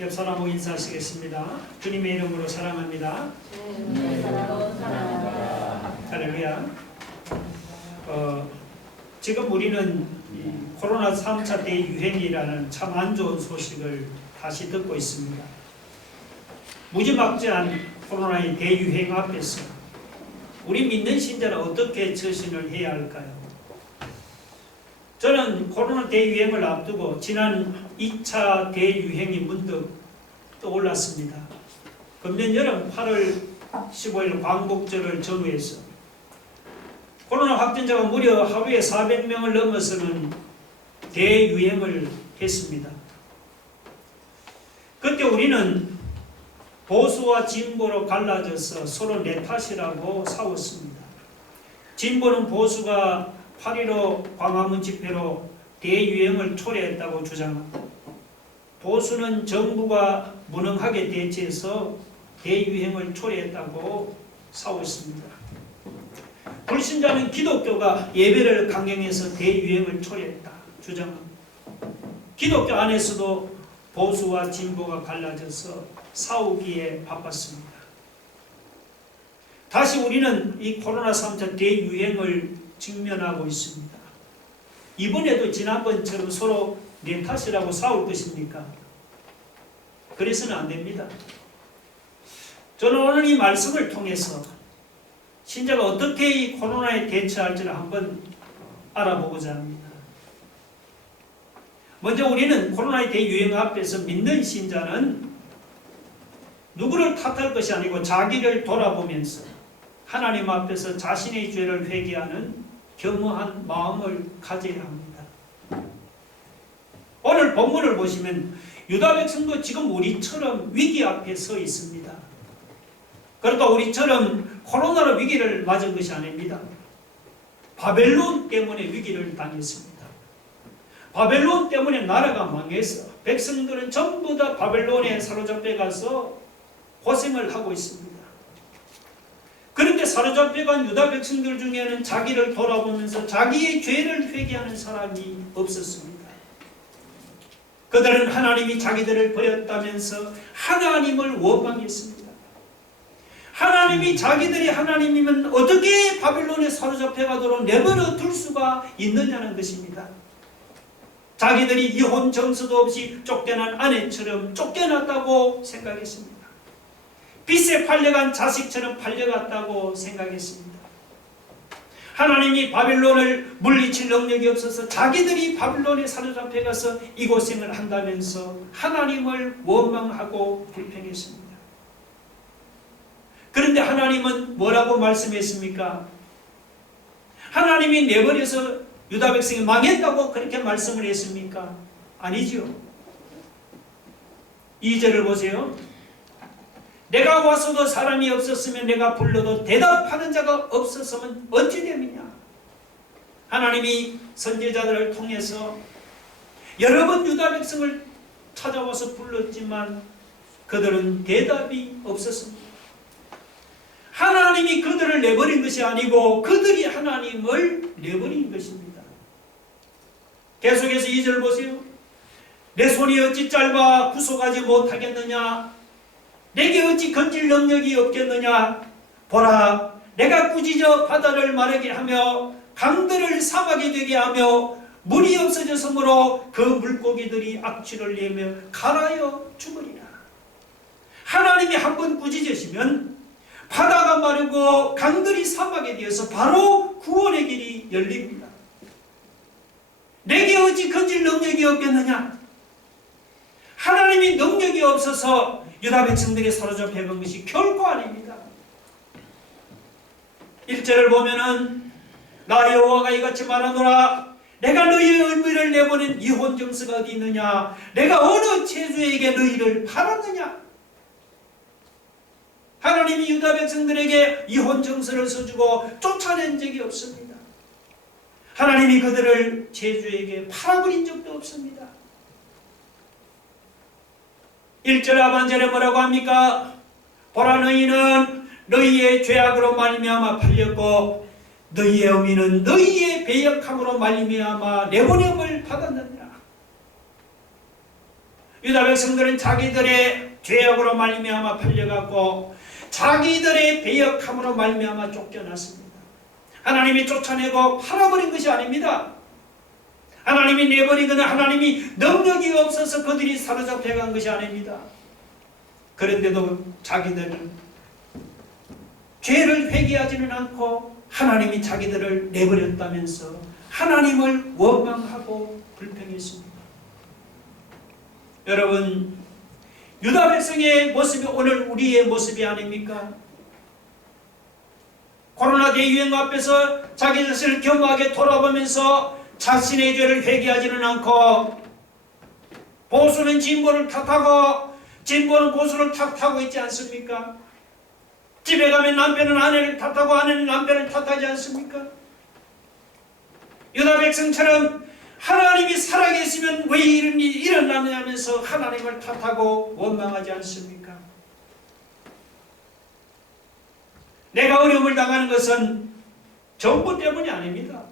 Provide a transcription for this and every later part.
옆 사람하고 인사하시겠습니다. 주님의 이름으로 사랑합니다. 할렐루야. 지금 우리는 코로나 3차 대유행이라는 참 안 좋은 소식을 다시 듣고 있습니다. 무지막지한 코로나의 대유행 앞에서 우리 믿는 신자는 어떻게 처신을 해야 할까요? 저는 코로나 대유행을 앞두고 지난 2차 대유행이 문득 떠올랐습니다. 금년 여름 8월 15일 광복절을 전후해서 코로나 확진자가 무려 하루에 400명을 넘어서는 대유행을 했습니다. 그때 우리는 보수와 진보로 갈라져서 서로 내 탓이라고 싸웠습니다. 진보는 보수가 8.15 광화문 집회로 대유행을 초래했다고 주장하고, 보수는 정부가 무능하게 대처해서 대유행을 초래했다고 싸웠습니다. 불신자는 기독교가 예배를 강행해서 대유행을 초래했다 주장합니다. 기독교 안에서도 보수와 진보가 갈라져서 싸우기에 바빴습니다. 다시 우리는 이 코로나 3차 대유행을 직면하고 있습니다. 이번에도 지난번처럼 서로 내 탓이라고 싸울 것입니까? 그래서는 안 됩니다. 저는 오늘 이 말씀을 통해서 신자가 어떻게 이 코로나에 대처할지를 한번 알아보고자 합니다. 먼저 우리는 코로나의 대유행 앞에서 믿는 신자는 누구를 탓할 것이 아니고 자기를 돌아보면서 하나님 앞에서 자신의 죄를 회개하는 겸허한 마음을 가져야 합니다. 오늘 본문을 보시면 유다 백성도 지금 우리처럼 위기 앞에 서 있습니다. 그러니까 우리처럼 코로나로 위기를 맞은 것이 아닙니다. 바벨론 때문에 위기를 당했습니다. 바벨론 때문에 나라가 망해서 백성들은 전부 다 바벨론에 사로잡혀 가서 고생을 하고 있습니다. 그런데 사로잡혀간 유다 백성들 중에는 자기를 돌아보면서 자기의 죄를 회개하는 사람이 없었습니다. 그들은 하나님이 자기들을 버렸다면서 하나님을 원망했습니다. 하나님이 자기들이 하나님이면 어떻게 바벨론에 사로잡혀가도록 내버려 둘 수가 있느냐는 것입니다. 자기들이 이혼 정서도 없이 쫓겨난 아내처럼 쫓겨났다고 생각했습니다. 빚에 팔려간 자식처럼 팔려갔다고 생각했습니다. 하나님이 바벨론을 물리칠 능력이 없어서 자기들이 바벨론에 사로잡혀가서 이 고생을 한다면서 하나님을 원망하고 불평했습니다. 그런데 하나님은 뭐라고 말씀했습니까? 하나님이 내버려서 유다 백성이 망했다고 그렇게 말씀을 했습니까? 아니지요. 2절을 보세요. 내가 와서도 사람이 없었으면 내가 불러도 대답하는 자가 없었으면 어찌 됨이냐. 하나님이 선지자들을 통해서 여러 번 유다 백성을 찾아와서 불렀지만 그들은 대답이 없었습니다. 하나님이 그들을 내버린 것이 아니고 그들이 하나님을 내버린 것입니다. 계속해서 2절 보세요. 내 손이 어찌 짧아 구속하지 못하겠느냐. 내게 어찌 건질 능력이 없겠느냐. 보라, 내가 꾸짖어 바다를 마르게 하며 강들을 사막이 되게 하며 물이 없어졌으므로 그 물고기들이 악취를 내며 갈아여 죽으리라. 하나님이 한번 꾸짖으시면 바다가 마르고 강들이 사막이 되어서 바로 구원의 길이 열립니다. 내게 어찌 건질 능력이 없겠느냐. 하나님이 능력이 없어서 유다 백성들이 사로잡혀 간 것이 결코 아닙니다. 1절을 보면은 나 여호와가 이같이 말하노라. 내가 너희의 의무를 내보낸 이혼 정서가 어디 있느냐. 내가 어느 체주에게 너희를 팔았느냐. 하나님이 유다 백성들에게 이혼 정서를 써주고 쫓아낸 적이 없습니다. 하나님이 그들을 체주에게 팔아버린 적도 없습니다. 1절 하반절에 뭐라고 합니까? 보라, 너희는 너희의 죄악으로 말미암아 팔렸고 너희의 어미는 너희의 배역함으로 말미암아 내보냄을 받았느니라. 유다 백성들은 자기들의 죄악으로 말미암아 팔려갔고 자기들의 배역함으로 말미암아 쫓겨났습니다. 하나님이 쫓아내고 팔아버린 것이 아닙니다. 하나님이 내버리거나 하나님이 능력이 없어서 그들이 사로잡혀 간 것이 아닙니다. 그런데도 자기들은 죄를 회개하지는 않고 하나님이 자기들을 내버렸다면서 하나님을 원망하고 불평했습니다. 여러분, 유다 백성의 모습이 오늘 우리의 모습이 아닙니까? 코로나 대유행 앞에서 자기 자신을 겸허하게 돌아보면서 자신의 죄를 회개하지는 않고 보수는 진보를 탓하고 진보는 보수를 탓하고 있지 않습니까? 집에 가면 남편은 아내를 탓하고 아내는 남편을 탓하지 않습니까? 유다 백성처럼 하나님이 살아계시면 왜 이런 일이 일어나느냐면서 하나님을 탓하고 원망하지 않습니까? 내가 어려움을 당하는 것은 정부 때문이 아닙니다.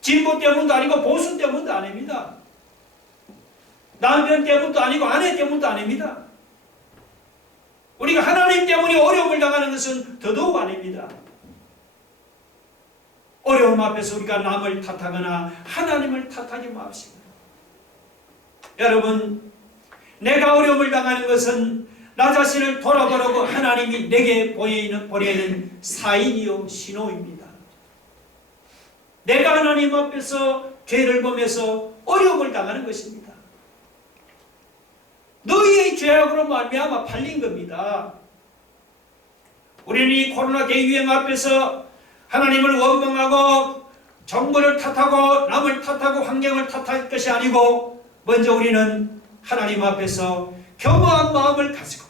진보 때문도 아니고 보수 때문도 아닙니다. 남편 때문도 아니고 아내 때문도 아닙니다. 우리가 하나님 때문에 어려움을 당하는 것은 더더욱 아닙니다. 어려움 앞에서 우리가 남을 탓하거나 하나님을 탓하지 맙시다. 여러분, 내가 어려움을 당하는 것은 나 자신을 돌아보라고 하나님이 내게 보내는 사인이요 신호입니다. 내가 하나님 앞에서 죄를 보면서 어려움을 당하는 것입니다. 너희의 죄악으로 말미암아 팔린 겁니다. 우리는 이 코로나 대유행 앞에서 하나님을 원망하고 정부를 탓하고 남을 탓하고 환경을 탓할 것이 아니고 먼저 우리는 하나님 앞에서 겸허한 마음을 가지고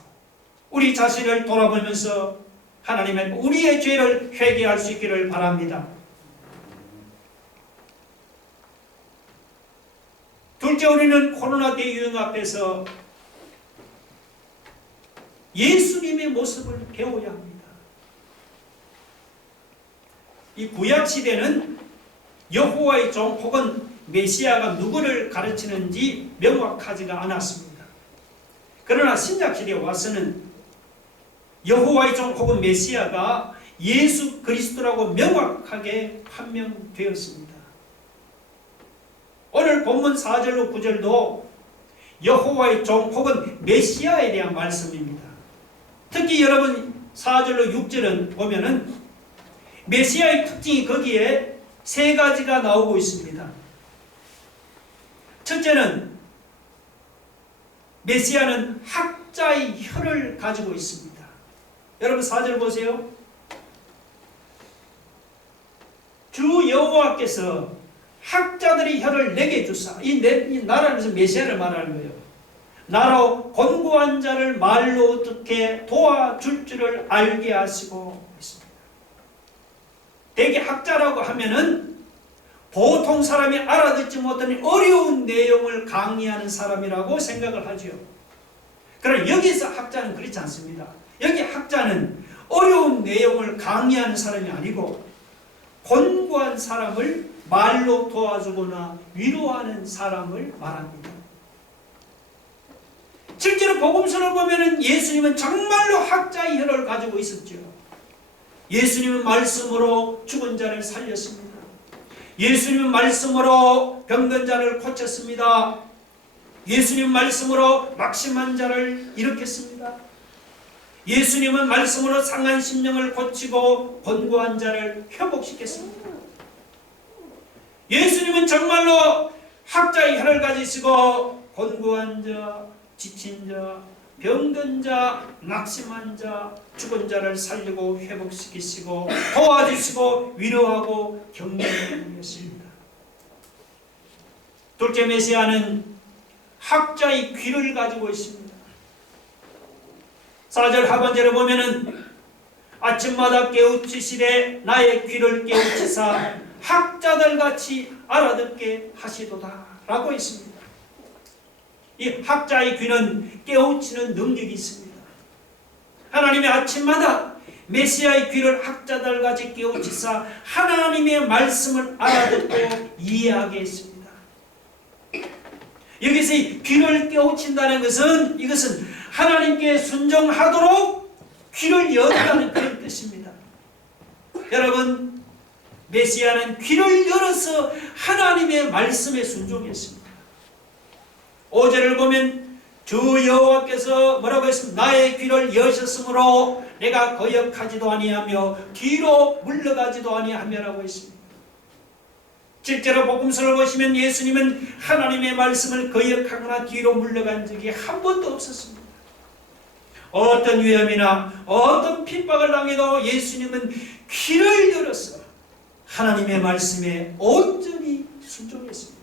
우리 자신을 돌아보면서 하나님의 우리의 죄를 회개할 수 있기를 바랍니다. 둘째, 우리는 코로나 대유행 앞에서 예수님의 모습을 배워야 합니다. 이 구약시대는 여호와의 종 혹은 메시아가 누구를 가르치는지 명확하지가 않았습니다. 그러나 신약시대에 와서는 여호와의 종 혹은 메시아가 예수 그리스도라고 명확하게 판명되었습니다. 오늘 본문 4절로 9절도 여호와의 종 혹은 메시아에 대한 말씀입니다. 특히 여러분 4절로 6절은 보면은 메시아의 특징이 거기에 세 가지가 나오고 있습니다. 첫째는 메시아는 학자의 혀를 가지고 있습니다. 여러분 4절 보세요. 주 여호와께서 학자들의 혀를 내게 주사. 이 나라에서 메시아를 말하는 거예요. 나로 권고한 자를 말로 어떻게 도와줄 줄을 알게 하시고 있습니다. 대개 학자라고 하면은 보통 사람이 알아듣지 못하는 어려운 내용을 강의하는 사람이라고 생각을 하죠. 그러나 여기서 학자는 그렇지 않습니다. 여기 학자는 어려운 내용을 강의하는 사람이 아니고 권고한 사람을 말로 도와주거나 위로하는 사람을 말합니다. 실제로 복음서를 보면은 예수님은 정말로 학자의 혀를 가지고 있었죠. 예수님은 말씀으로 죽은 자를 살렸습니다. 예수님은 말씀으로 병든 자를 고쳤습니다. 예수님 말씀으로 낙심한 자를 일으켰습니다. 예수님은 말씀으로 상한 심령을 고치고 권고한 자를 회복시켰습니다. 예수님은 정말로 학자의 혀를 가지시고 권고한 자, 지친 자, 병든 자, 낙심한 자, 죽은 자를 살리고 회복시키시고 도와주시고 위로하고 격려하셨습니다. 둘째, 메시아는 학자의 귀를 가지고 있습니다. 4절 하반절에 보면은 아침마다 깨우치시되 나의 귀를 깨우치사 학자들같이 알아듣게 하시도다 라고 있습니다. 이 학자의 귀는 깨우치는 능력이 있습니다. 하나님의 아침마다 메시아의 귀를 학자들같이 깨우치사 하나님의 말씀을 알아듣고 이해하게 했습니다. 여기서 귀를 깨우친다는 것은 이것은 하나님께 순종하도록 귀를 열라는 그런 뜻입니다. 여러분, 메시아는 귀를 열어서 하나님의 말씀에 순종했습니다. 5절을 보면 주 여호와께서 뭐라고 했습니까? 나의 귀를 여셨으므로 내가 거역하지도 아니하며 뒤로 물러가지도 아니하며라고 했습니다. 실제로 복음서를 보시면 예수님은 하나님의 말씀을 거역하거나 뒤로 물러간 적이 한 번도 없었습니다. 어떤 위험이나 어떤 핍박을 당해도 예수님은 귀를 열어서 하나님의 말씀에 온전히 순종했습니다.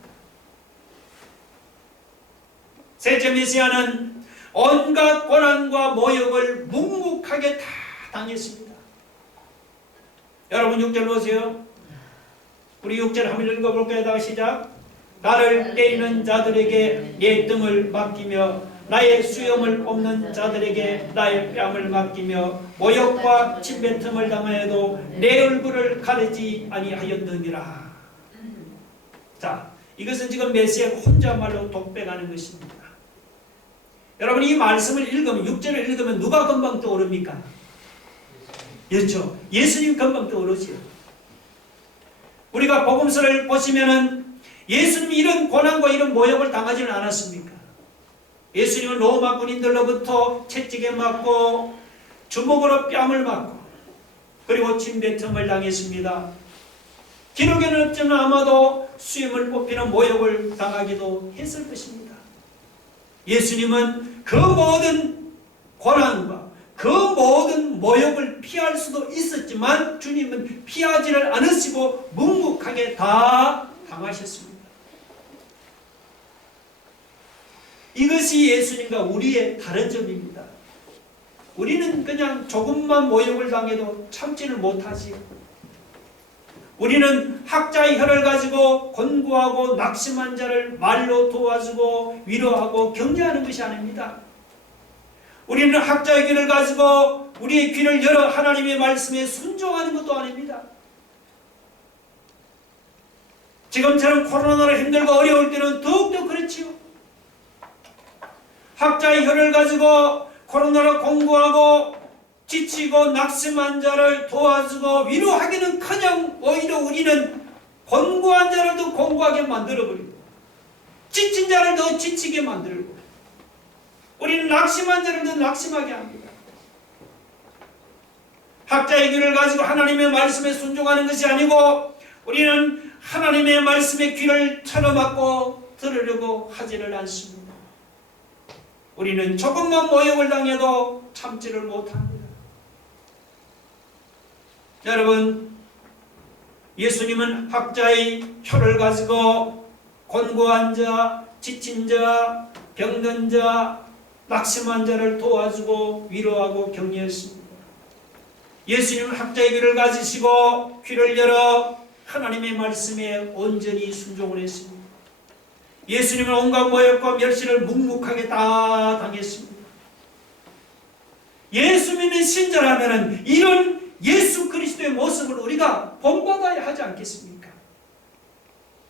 셋째, 메시아는 온갖 고난과 모욕을 묵묵하게 다 당했습니다. 여러분 6절 보세요. 우리 6절 한번 읽어볼까요? 다시 시작. 나를 때리는 자들에게 내 등을 맡기며 나의 수염을 뽑는 자들에게 나의 뺨을 맡기며 모욕과 침뱉음을 당하여도 내 얼굴을 가리지 아니하였느니라. 자, 이것은 지금 메시아가 혼자말로 독백하는 것입니다. 여러분, 이 말씀을 읽으면, 6절을 읽으면 누가 금방 떠오릅니까? 그렇죠. 예수님 금방 떠오르지요. 우리가 복음서를 보시면은 예수님이 이런 고난과 이런 모욕을 당하지는 않았습니까? 예수님은 로마 군인들로부터 채찍에 맞고 주먹으로 뺨을 맞고 그리고 침뱉음을 당했습니다. 기록에는 없지만 아마도 수염을 뽑히는 모욕을 당하기도 했을 것입니다. 예수님은 그 모든 고난과 그 모든 모욕을 피할 수도 있었지만 주님은 피하지를 않으시고 묵묵하게 다 당하셨습니다. 이것이 예수님과 우리의 다른 점입니다. 우리는 그냥 조금만 모욕을 당해도 참지를 못하지요. 우리는 학자의 혀를 가지고 권고하고 낙심한 자를 말로 도와주고 위로하고 격려하는 것이 아닙니다. 우리는 학자의 귀를 가지고 우리의 귀를 열어 하나님의 말씀에 순종하는 것도 아닙니다. 지금처럼 코로나로 힘들고 어려울 때는 더욱더 그렇지요. 학자의 혀를 가지고 코로나로 공부하고 지치고 낙심한 자를 도와주고 위로하기는커녕 오히려 우리는 권고한 자를 더 권고하게 만들어버리고 지친 자를 더 지치게 만들고 우리는 낙심한 자를 더 낙심하게 합니다. 학자의 귀를 가지고 하나님의 말씀에 순종하는 것이 아니고 우리는 하나님의 말씀에 귀를 틀어막고 들으려고 하지를 않습니다. 우리는 조금만 모욕을 당해도 참지를 못합니다. 여러분, 예수님은 학자의 혀를 가지고 권고한 자, 지친 자, 병든 자, 낙심한 자를 도와주고 위로하고 격려했습니다. 예수님은 학자의 귀를 가지시고 귀를 열어 하나님의 말씀에 온전히 순종을 했습니다. 예수님은 온갖 모욕과 멸시를 묵묵하게 다 당했습니다. 예수 믿는 신자라면 이런 예수 그리스도의 모습을 우리가 본받아야 하지 않겠습니까?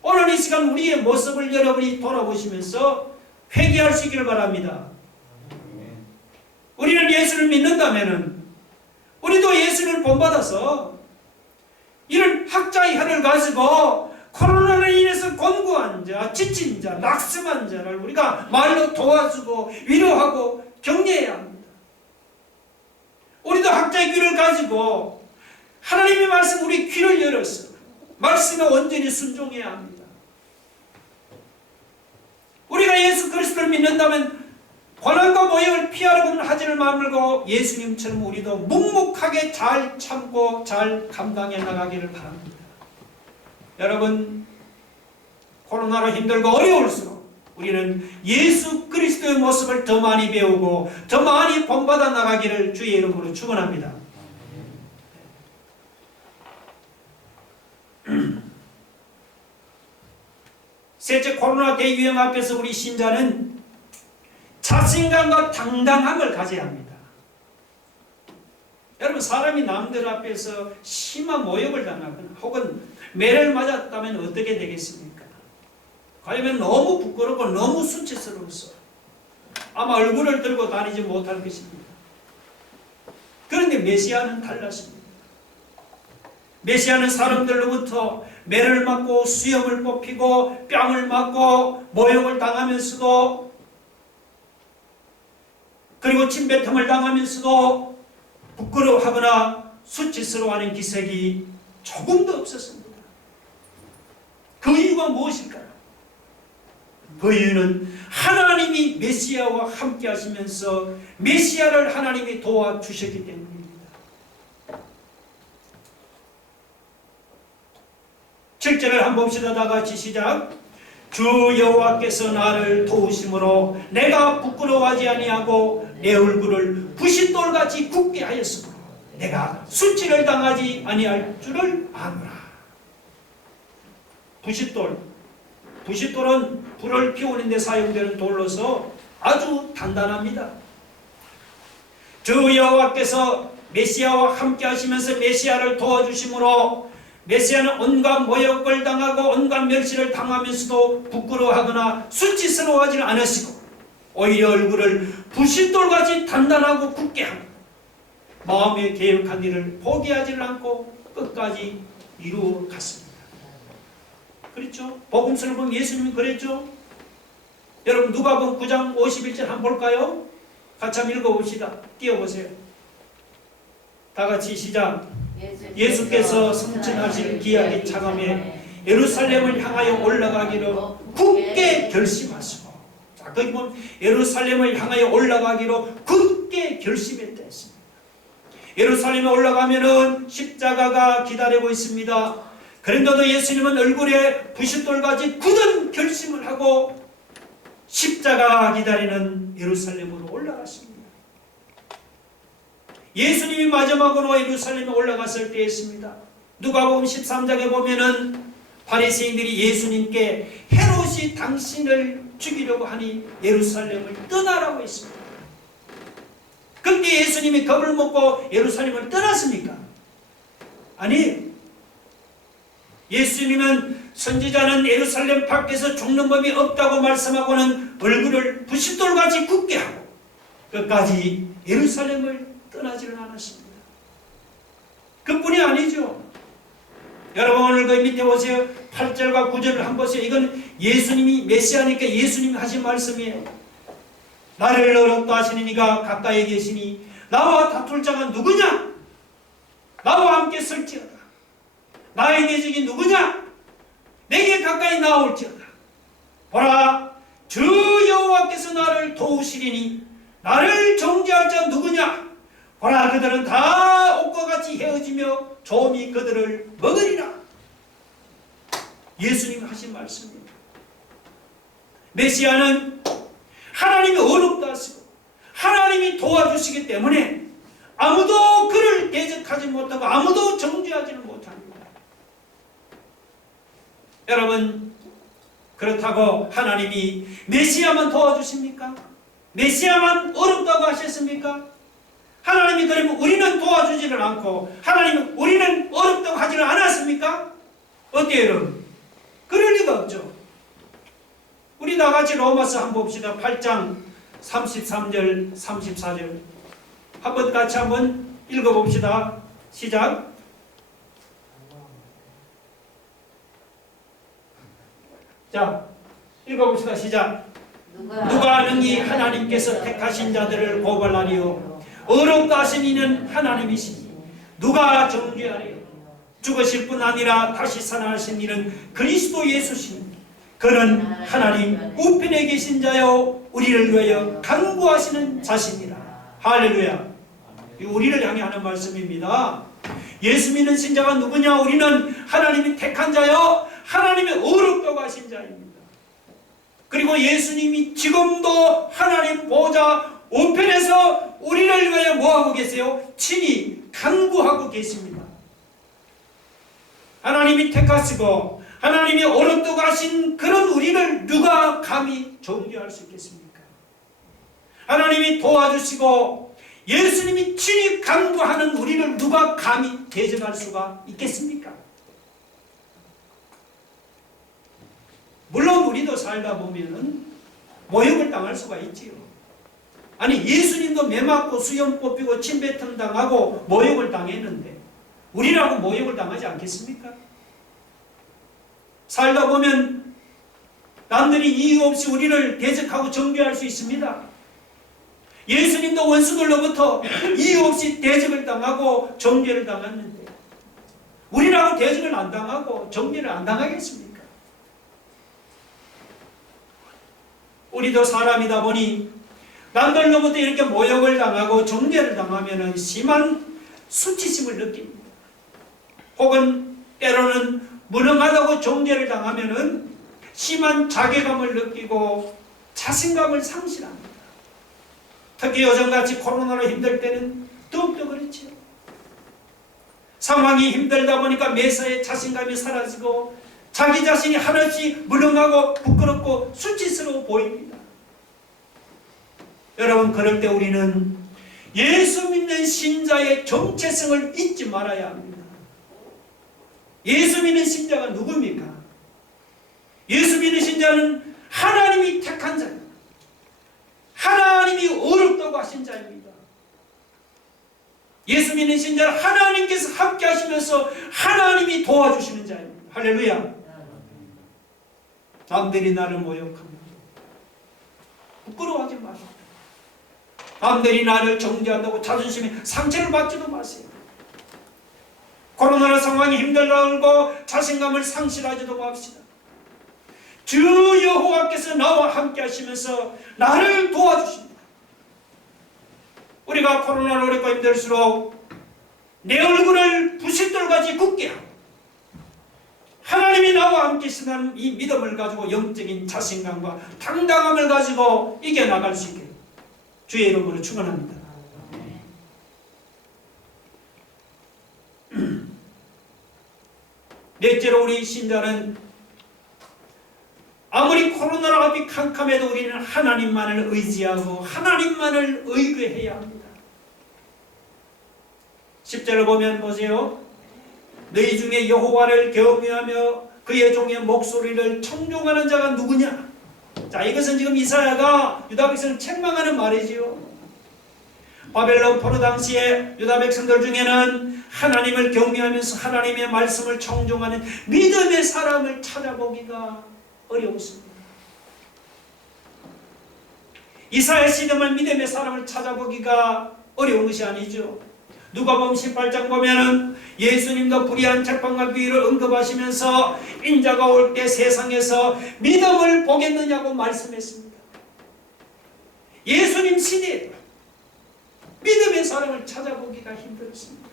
오늘 이 시간 우리의 모습을 여러분이 돌아보시면서 회개할 수 있기를 바랍니다. 우리는 예수를 믿는다면 우리도 예수를 본받아서 이런 학자의 혀를 가지고 코로나로 인해서 권고한 자, 지친 자, 낙심한 자를 우리가 말로 도와주고 위로하고 격려해야 합니다. 우리도 학자의 귀를 가지고 하나님의 말씀 우리 귀를 열어서 말씀에 온전히 순종해야 합니다. 우리가 예수 그리스도를 믿는다면 고난과 모욕을 피하려고는 하지를 말고 예수님처럼 우리도 묵묵하게 잘 참고 잘 감당해 나가기를 바랍니다. 여러분, 코로나로 힘들고 어려울수록 우리는 예수 그리스도의 모습을 더 많이 배우고 더 많이 본받아 나가기를 주의 이름으로 축원합니다. 셋째, 코로나 대유행 앞에서 우리 신자는 자신감과 당당함을 가져야 합니다. 여러분, 사람이 남들 앞에서 심한 모욕을 당하거나 혹은 매를 맞았다면 어떻게 되겠습니까? 왜냐면 너무 부끄럽고 너무 수치스러워서 아마 얼굴을 들고 다니지 못할 것입니다. 그런데 메시아는 달랐습니다. 메시아는 사람들로부터 매를 맞고 수염을 뽑히고 뺨을 맞고 모욕을 당하면서도, 그리고 침뱉음을 당하면서도 부끄러워하거나 수치스러워하는 기색이 조금도 없었습니다. 그 이유가 무엇일까요? 그 이유는 하나님이 메시아와 함께 하시면서 메시아를 하나님이 도와주셨기 때문입니다. 7절을 한번 봅시다. 다 같이 시작. 주 여호와께서 나를 도우심으로 내가 부끄러워하지 아니하고 내 얼굴을 부싯돌같이 굳게 하였으므로 내가 수치를 당하지 아니할 줄을 아노라. 부싯돌은 불을 피우는 데 사용되는 돌로서 아주 단단합니다. 주 여호와께서 메시아와 함께 하시면서 메시아를 도와주심으로 메시아는 온갖 모욕을 당하고 온갖 멸시를 당하면서도 부끄러워하거나 수치스러워하지는 않으시고 오히려 얼굴을 부싯돌같이 단단하고 굳게 하고 마음에 계획한 일을 포기하지는 않고 끝까지 이루어 갔습니다. 그렇죠? 복음서를 보면 예수님이 그랬죠? 여러분 누가복음 9장 51절 한번 볼까요? 같이 한번 읽어봅시다. 띄워보세요. 다 같이 시작. 예수께서 성천하신 기약의 차감에 예루살렘을 향하여 올라가기로 굳게 결심하시고, 자, 거기 보면 예루살렘을 향하여 올라가기로 굳게 결심했다 했습니다. 예루살렘에 올라가면은 십자가가 기다리고 있습니다. 그런데도 예수님은 얼굴에 부싯돌같이 굳은 결심을 하고 십자가 기다리는 예루살렘으로 올라갔습니다. 예수님이 마지막으로 예루살렘에 올라갔을 때였습니다. 누가복음 13장에 보면은 바리새인들이 예수님께 헤롯이 당신을 죽이려고 하니 예루살렘을 떠나라고 했습니다. 그때 예수님이 겁을 먹고 예루살렘을 떠났습니까? 아니, 예수님은 선지자는 예루살렘 밖에서 죽는 법이 없다고 말씀하고는 얼굴을 부싯돌같이 굳게 하고 끝까지 예루살렘을 떠나지는 않았습니다. 그뿐이 아니죠. 여러분 오늘 그 밑에 보세요. 8절과 9절을 한번 보세요. 이건 예수님이 메시아니까 예수님이 하신 말씀이에요. 나를 어렵다 하시는 이가 가까이 계시니 나와 다툴 자가 누구냐? 나와 함께 설지어다. 나의 대적이 누구냐? 내게 가까이 나올지어다. 보라, 주 여호와께서 나를 도우시리니 나를 정죄할 자 누구냐? 보라, 그들은 다 옷과 같이 헤어지며 조음이 그들을 먹으리라. 예수님이 하신 말씀입니다. 메시아는 하나님이 어렵다 하시고 하나님이 도와주시기 때문에 아무도 그를 대적하지 못하고 아무도 정죄하지는 못합니다. 여러분, 그렇다고 하나님이 메시아만 도와주십니까? 메시아만 어렵다고 하셨습니까? 하나님이 그러면 우리는 도와주지를 않고 하나님은 우리는 어렵다고 하지는 않았습니까? 어때요 여러분? 그럴 리가 없죠. 우리 다같이 로마서 한번 봅시다. 8장 33절 34절 한번 같이 한번 읽어봅시다. 시작. 자, 읽어봅시다. 시작. 누가 능히 하나님께서 택하신 자들을 고발하리요? 어렵다 하신 이는 하나님이시니 누가 정죄하리요? 죽으실 뿐 아니라 다시 살아나신 이는 그리스도 예수시니 그는 하나님 우편에 계신 자요 우리를 위하여 간구하시는 자신이라. 할렐루야. 우리를 향해 하는 말씀입니다. 예수 믿는 신자가 누구냐? 우리는 하나님이 택한 자요 하나님이 어렵다고 하신 자입니다. 그리고 예수님이 지금도 하나님 보좌 우편에서 우리를 위하여 뭐하고 계세요? 친히 간구하고 계십니다. 하나님이 택하시고 하나님이 어렵다고 하신 그런 우리를 누가 감히 정죄할 수 있겠습니까? 하나님이 도와주시고 예수님이 친히 간구하는 우리를 누가 감히 대적할 수가 있겠습니까? 물론 우리도 살다 보면은 모욕을 당할 수가 있지요. 아니 예수님도 매 맞고 수염 뽑히고 침뱉음 당하고 모욕을 당했는데 우리라고 모욕을 당하지 않겠습니까? 살다 보면 남들이 이유 없이 우리를 대적하고 정죄할 수 있습니다. 예수님도 원수들로부터 이유 없이 대적을 당하고 정죄를 당했는데 우리라고 대적을 안 당하고 정죄를 안 당하겠습니까? 우리도 사람이다 보니 남들로부터 이렇게 모욕을 당하고 정죄를 당하면 심한 수치심을 느낍니다. 혹은 때로는 무능하다고 정죄를 당하면 심한 자괴감을 느끼고 자신감을 상실합니다. 특히 요즘같이 코로나로 힘들 때는 더욱더 그렇죠. 상황이 힘들다 보니까 매사에 자신감이 사라지고 자기 자신이 한없이 무능하고 부끄럽고 수치스러워 보입니다. 여러분 그럴 때 우리는 예수 믿는 신자의 정체성을 잊지 말아야 합니다. 예수 믿는 신자가 누굽니까? 예수 믿는 신자는 하나님이 택한 자입니다. 하나님이 어렵다고 하신 자입니다. 예수 믿는 신자는 하나님께서 함께 하시면서 하나님이 도와주시는 자입니다. 할렐루야. 남들이 나를 모욕합니다. 부끄러워하지 마세요. 남들이 나를 정죄한다고 자존심에 상처를 받지도 마세요. 코로나 상황이 힘들다고 자신감을 상실하지도 맙시다. 주 여호와께서 나와 함께 하시면서 나를 도와주십니다. 우리가 코로나로 어렵고 힘들수록 내 얼굴을 부싯돌같이 굳게 하고 하나님이 나와 함께 있으면 이 믿음을 가지고 영적인 자신감과 당당함을 가지고 이겨나갈 수 있게 주의 이름으로 축원합니다. 넷째로 우리 신자는 아무리 코로나로 앞이 캄캄해도 우리는 하나님만을 의지하고 하나님만을 의뢰해야 합니다. 10절을 보면 보세요. 너희 중에 여호와를 경외하며 그의 종의 목소리를 청종하는 자가 누구냐? 자, 이것은 지금 이사야가 유다 백성을 책망하는 말이지요. 바벨론 포로 당시에 유다 백성들 중에는 하나님을 경외하면서 하나님의 말씀을 청종하는 믿음의 사람을 찾아보기가 어려웠습니다. 이사야 시대만 믿음의 사람을 찾아보기가 어려운 것이 아니죠. 누가복음 18장 보면은 예수님도 불의한 재판과 비위를 언급하시면서 인자가 올 때 세상에서 믿음을 보겠느냐고 말씀했습니다. 예수님 시대에 믿음의 사람을 찾아보기가 힘들었습니다.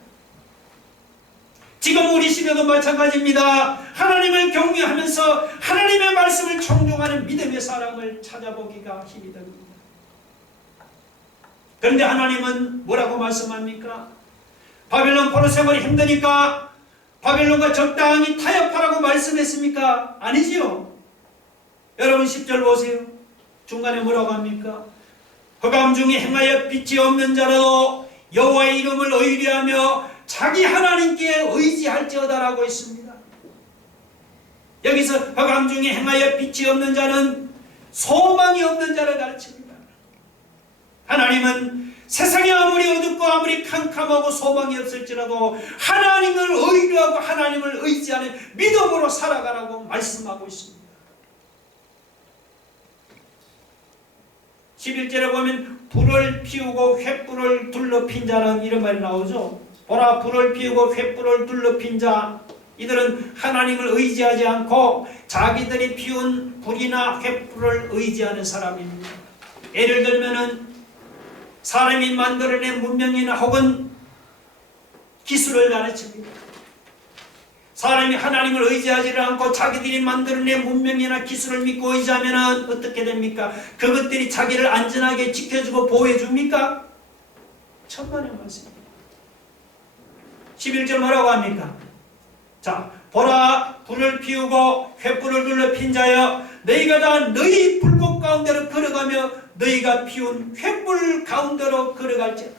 지금 우리 시대도 마찬가지입니다. 하나님을 경외하면서 하나님의 말씀을 청종하는 믿음의 사람을 찾아보기가 힘이 듭니다. 그런데 하나님은 뭐라고 말씀합니까? 바벨론 포로 생활이 힘드니까 바벨론과 적당히 타협하라고 말씀했습니까? 아니지요. 여러분 10절 보세요. 중간에 뭐라고 합니까? 흑암 중에 행하여 빛이 없는 자라도 여호와의 이름을 의뢰하며 자기 하나님께 의지할지어다라고 했습니다. 여기서 흑암 중에 행하여 빛이 없는 자는 소망이 없는 자를 가르칩니다. 하나님은 세상이 아무리 어둡고 아무리 캄캄하고 소망이 없을지라도 하나님을 의뢰하고 하나님을 의지하는 믿음으로 살아가라고 말씀하고 있습니다. 11절에 보면 불을 피우고 횃불을 둘러핀 자는 이런 말이 나오죠. 보라, 불을 피우고 횃불을 둘러핀 자, 이들은 하나님을 의지하지 않고 자기들이 피운 불이나 횃불을 의지하는 사람입니다. 예를 들면은 사람이 만들어낸 문명이나 혹은 기술을 가르칩니다. 사람이 하나님을 의지하지 않고 자기들이 만들어낸 문명이나 기술을 믿고 의지하면 어떻게 됩니까? 그것들이 자기를 안전하게 지켜주고 보호해줍니까? 천만의 말씀입니다. 11절 뭐라고 합니까? 자, 보라, 불을 피우고 횃불을 둘러 핀 자여, 너희가 다 너희 불꽃 가운데로 걸어가며 너희가 피운 횃불 가운데로 걸어갈지어다.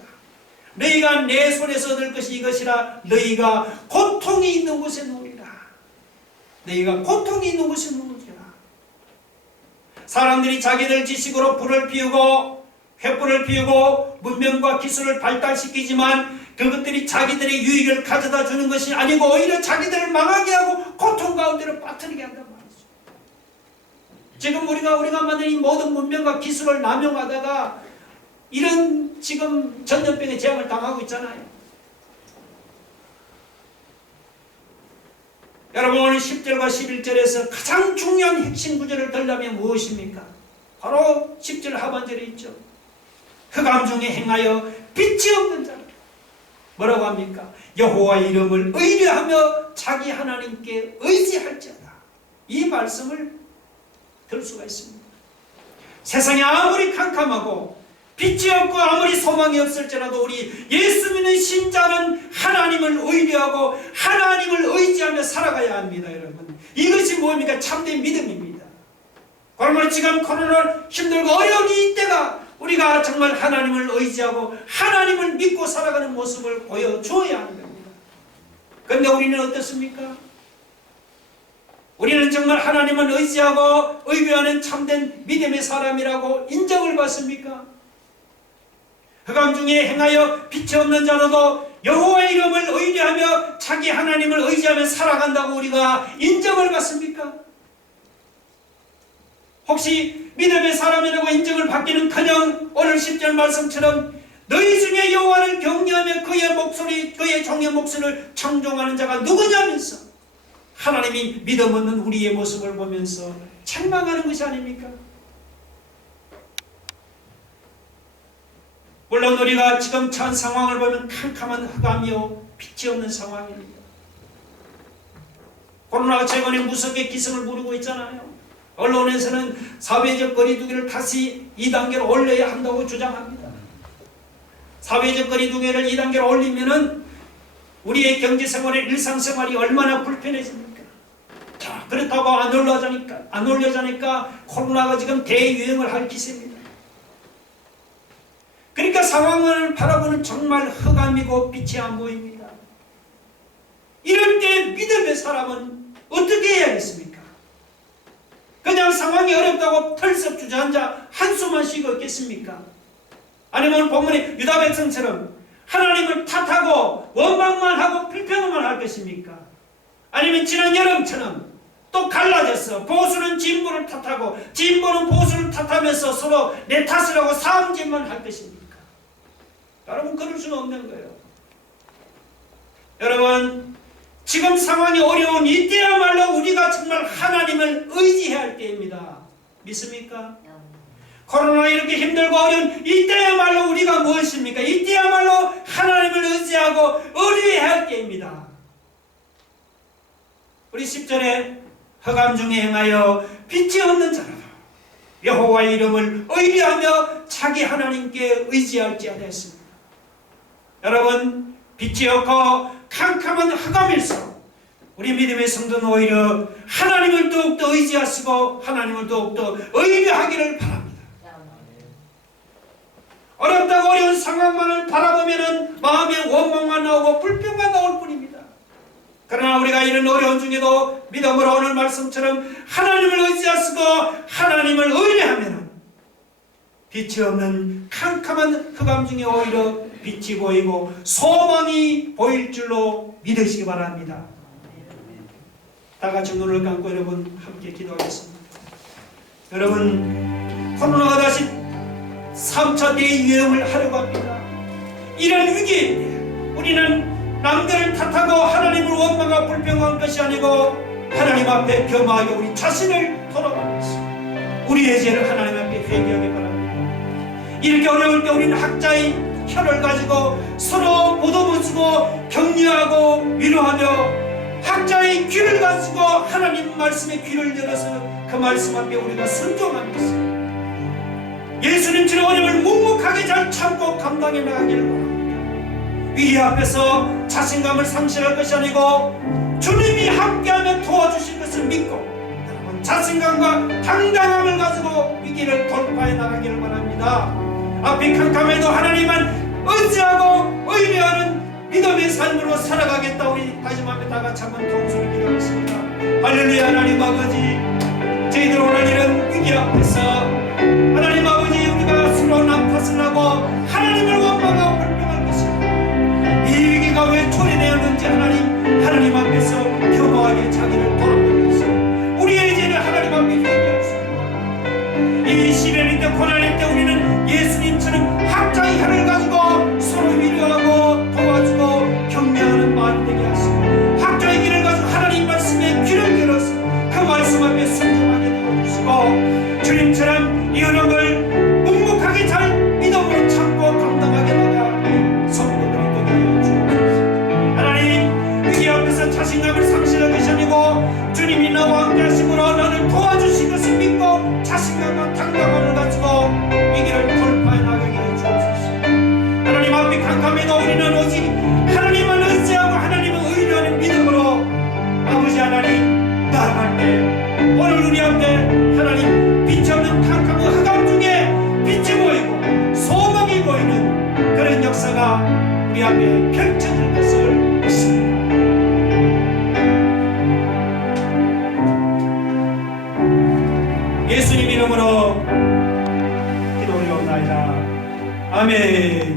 너희가 내 손에서 얻을 것이 이것이라. 너희가 고통이 있는 곳에 누우리라. 너희가 고통이 있는 곳에 누우리라. 사람들이 자기들 지식으로 불을 피우고 횃불을 피우고 문명과 기술을 발달시키지만 그것들이 자기들의 유익을 가져다 주는 것이 아니고 오히려 자기들을 망하게 하고 고통 가운데로 빠뜨리게 한단 말이죠. 지금 우리가 만든 이 모든 문명과 기술을 남용하다가 이런 지금 전염병의 재앙을 당하고 있잖아요. 여러분, 오늘 10절과 11절에서 가장 중요한 핵심 구절을 들려면 무엇입니까? 바로 10절 하반절에 있죠. 흑암 중에 행하여 빛이 없는 자라. 뭐라고 합니까? 여호와의 이름을 의뢰하며 자기 하나님께 의지할지어다. 이 말씀을 들 수가 있습니다. 세상이 아무리 캄캄하고 빛이 없고 아무리 소망이 없을지라도 우리 예수 믿는 신자는 하나님을 의뢰하고 하나님을 의지하며 살아가야 합니다. 여러분, 이것이 뭡니까? 참된 믿음입니다. 그러므로 지금 코로나 힘들고 어려운 이때가 우리가 정말 하나님을 의지하고 하나님을 믿고 살아가는 모습을 보여줘야 하는 겁니다. 그런데 우리는 어떻습니까? 우리는 정말 하나님을 의지하고 의뢰하는 참된 믿음의 사람이라고 인정을 받습니까? 흑암 중에 행하여 빛이 없는 자라도 여호와의 이름을 의뢰하며 자기 하나님을 의지하며 살아간다고 우리가 인정을 받습니까? 혹시 믿음의 사람이라고 인정을 받기는커녕 오늘 10절 말씀처럼 너희 중에 여호와를 경외하며 그의 종의 목소리를 청종하는 자가 누구냐면서 하나님이 믿음 없는 우리의 모습을 보면서 책망하는 것이 아닙니까? 물론 우리가 지금 처한 상황을 보면 캄캄한 흑암이요 빛이 없는 상황입니다. 코로나가 최근에 무섭게 기승을 부리고 있잖아요. 언론에서는 사회적 거리두기를 다시 2단계로 올려야 한다고 주장합니다. 사회적 거리두기를 2단계로 올리면은 우리의 경제생활의 일상생활이 얼마나 불편해집니까? 자, 그렇다고 안 올려자니까 코로나가 지금 대유행을 할 기세입니다. 그러니까 상황을 바라보는 정말 흑암이고 빛이 안 보입니다. 이럴 때 믿음의 사람은 어떻게 해야겠습니까? 그냥 상황이 어렵다고 털썩 주저앉아 한숨만 쉬고 있겠습니까? 아니면 본문의 유다 백성처럼 하나님을 탓하고 원망만 하고 불평만 할 것입니까? 아니면 지난 여름처럼 또 갈라져서 보수는 진보를 탓하고 진보는 보수를 탓하면서 서로 내 탓을 하고 싸움짓만 할 것입니까? 여러분, 그럴 수는 없는 거예요. 여러분, 지금 상황이 어려운 이때야말로 우리가 정말 하나님을 의지해야 할 때입니다. 믿습니까? 코로나 이렇게 힘들고 어려운 이때야말로 우리가 무엇입니까? 이때야말로 하나님을 의지하고 의뢰해야 할 때입니다. 우리 10절에 흑암 중에 행하여 빛이 없는 자라도 여호와의 이름을 의뢰하며 자기 하나님께 의지할지어다 했습니다. 여러분, 빛이 없고 캄캄한 흑암일수록 우리 믿음의 성도는 오히려 하나님을 더욱더 의지하시고 하나님을 더욱더 의뢰하기를 바랍니다. 어렵다고 어려운 상황만을 바라보면 마음에 원망만 나오고 불평만 나올 뿐입니다. 그러나 우리가 이런 어려운 중에도 믿음으로 오늘 말씀처럼 하나님을 의지하시고 하나님을 의뢰하면 빛이 없는 캄캄한 흑암 중에 오히려 빛이 보이고 소망이 보일 줄로 믿으시기 바랍니다. 다 같이 눈을 감고 여러분 함께 기도하겠습니다. 여러분, 코로나가 다시 3차 대유행을 하려고 합니다. 이런 위기에 우리는 남들을 탓하고 하나님을 원망하고 불평할 것이 아니고 하나님 앞에 겸하여 우리 자신을 돌아가면서 우리의 죄를 하나님 앞에 회개하기 바랍니다. 이렇게 어려울 때 우리는 학자의 혀를 가지고 서로 보듬어주고 격려하고 위로하며 학자의 귀를 가지고 하나님 말씀의 귀를 열어서 그 말씀 앞에 우리가 순종하면서 예수님처럼 어려움을 묵묵하게 잘 참고 감당해 나가기를 바랍니다. 위기 앞에서 자신감을 상실할 것이 아니고 주님이 함께하며 도와주실 것을 믿고 자신감과 당당함을 가지고 위기를 돌파해 나가기를 바랍니다. 앞이 캄캄해도 하나님만 의지하고 의뢰하는 믿음의 삶으로 살아가겠다. 우리 다시 한번 다 같이 한번 통수를 기도하겠습니다. 할렐루야. 하나님 아버지, 저희들 오늘 이런 위기 앞에서 하나님 아버지 우리가 서로 남탓을 하고 하나님을 원망하고 불평할 것입니다. 이 위기가 왜 초래되었는지 하나님 앞에서 겸허하게 자기를 돌아보면서 우리의 죄를 하나님 앞에 회개할 수 있고, 이 시련일 때 고난일 때 우리는 예수님처럼 학자의 혀를 가지고 서로 위로하고 도와주고 격려하는 마음이 되게 하시고, 학자의 길을 가지고 하나님 말씀에 귀를 열어서 그 말씀 앞에 순종하게 도와주시고, 주님처럼 이 어려움을 묵묵하게 잘 믿음으로 참고 감당하게 나가는 성도들이 되게 하여 주옵소서. 하나님, 위기 앞에서 자신감을 상실한 것이 아니고 주님이 나와 함께 하심으로 나를 도와주신 것을 믿고 자신감과 당당함을 가지고 위기를 돌파해 나가게 해 주옵소서. 하나님 앞에 캄캄해도 우리는 오직 하나님을 의지하고 하나님을 의뢰하는 믿음으로 아버지 하나님 나아갈 때 오늘 우리 앞에 하나님 빛이 없는 캄캄한 흑암 중에 빛이 보이고 소망이 보이는 그런 역사가 우리 앞에 펼쳐질 것을 믿습니다. 예수님 이름으로 기도 올려옵나이다. 아멘.